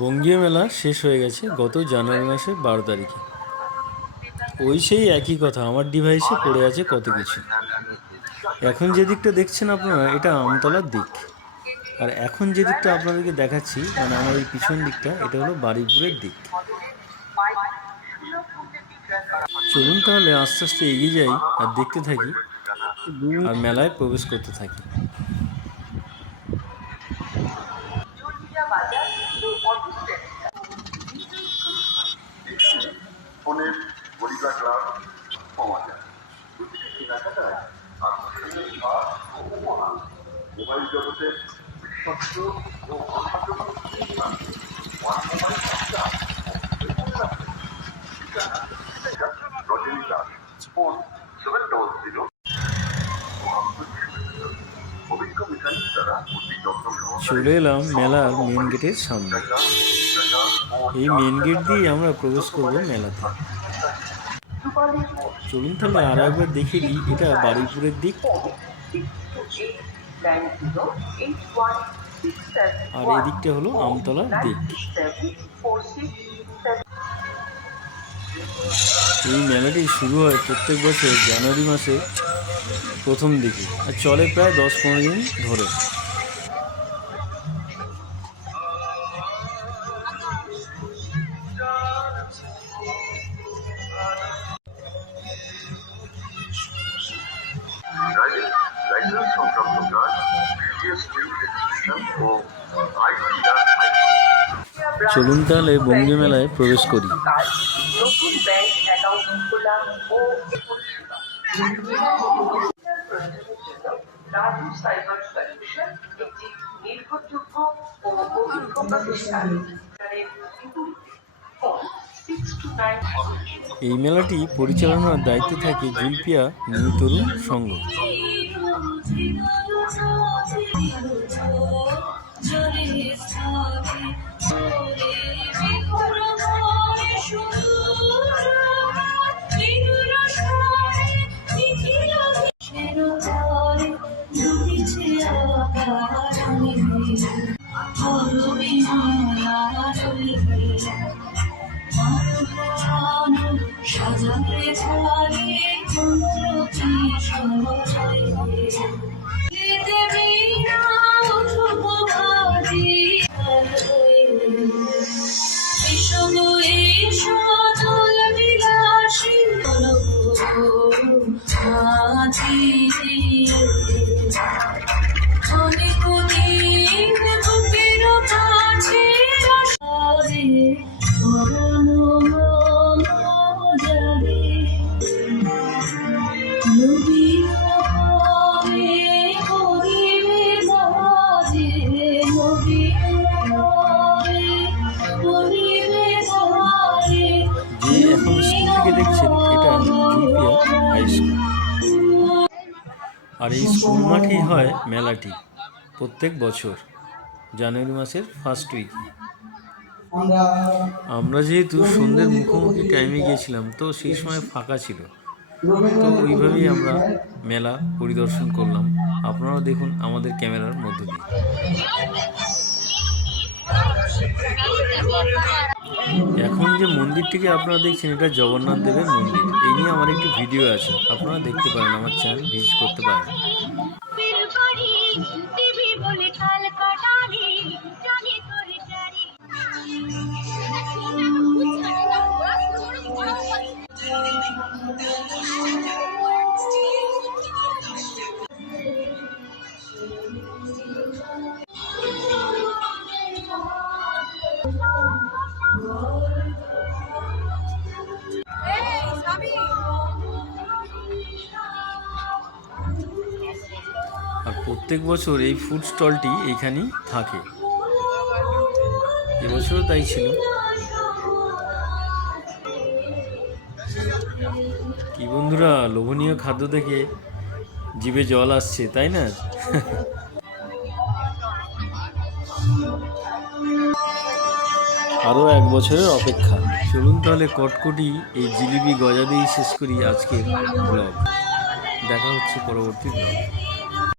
বঙ্গীয় মেলা শেষ হয়ে গেছে গত জানুয়ারি মাসের 12 তারিখে। ওই সেই একই কথা, আমার ডিভাইসে পড়ে আছে কত কিছু। এখন যে দিকটা দেখছেন আপনারা, এটা আমতলার দিক। আর এখন যে দিকটা আপনাদেরকে দেখাচ্ছি, মানে আমার এই পিছন দিকটা, এটা হলো বারুইপুরের দিক। চলুন তাহলে আস্তে আস্তে এগিয়ে যাই আর দেখতে থাকি আর মেলায় প্রবেশ করতে থাকি। ফোনের গরিলা গ্লাস পাওয়া যায়। প্রতিটি কেনাকাটায় আকর্ষণীয় ছাড় ও উপহার। মোবাইল জগতের বিশ্বস্ত ও রজনীকান্ত ফোন 700 অভিজ্ঞ মেকানিক দ্বারা অতি যত্ন চলে এলাম মেলার মেন গেটের সামনে। এই মেন গেট দিয়ে আমরা প্রবেশ করব মেলাতে। চলুন তাহলে আরো একবার দেখিয়ে দিই, এটা বারুইপুরের দিক আর এই দিকটা হলো আমতলার দিক। এই মেলাটি শুরু হয় প্রত্যেক বছর জানুয়ারি মাসে প্রথম দিকে আর চলে প্রায় 10-15 দিন ধরে। চলুন তাহলে বঙ্গীয় মেলায় প্রবেশ করি। নতুন ব্যাংক অ্যাকাউন্ট খোলা ও পরিষেবা রাজু সাইবার সলিউশন একটি নির্ভরযোগ্য ও অভিজ্ঞ প্রতিষ্ঠান। এই মেলাটি পরিচালনার দায়িত্বে থাকে জুলপিয়া নিউ তরুণ সংঘ। সাজাতে ছাড়ে চন্দ্রটি এখন স্কুল থেকে দেখছেন, এটা জুলপিয়া হাই স্কুল। আর এই স্কুল মাঠেই হয় মেলাটি প্রত্যেক বছর জানুয়ারি মাসের ফার্স্ট উইক। আমরা যেহেতু সন্ধ্যের মুখোমুখি টাইমে গিয়েছিলাম, তো সেই সময় ফাঁকা ছিল, তো ওইভাবেই আমরা মেলা পরিদর্শন করলাম। আপনারাও দেখুন আমাদের ক্যামেরার মধ্য দিয়ে। এখন যে মন্দিরটিকে আপনারা দেখছেন, এটা জগন্নাথ দেবের মন্দির। এই নিয়ে আমার একটি ভিডিও আছে, আপনারা দেখতে পারেন, আমার চ্যানেল ভিজিট করতে পারেন। আর প্রত্যেক বছর এই ফুড স্টলটি এইখানেই থাকে, এবছরও তাই ছিল। কি বন্ধুরা, লোভনীয় খাদ্য দেখে জিভে জল আসছে, তাই না? আরও 1 বছরের অপেক্ষা। চলুন তাহলে কটকটি এই জিলিপি গজা দিয়েই শেষ করি আজকের ব্লগ। দেখা হচ্ছে পরবর্তী ব্লগ।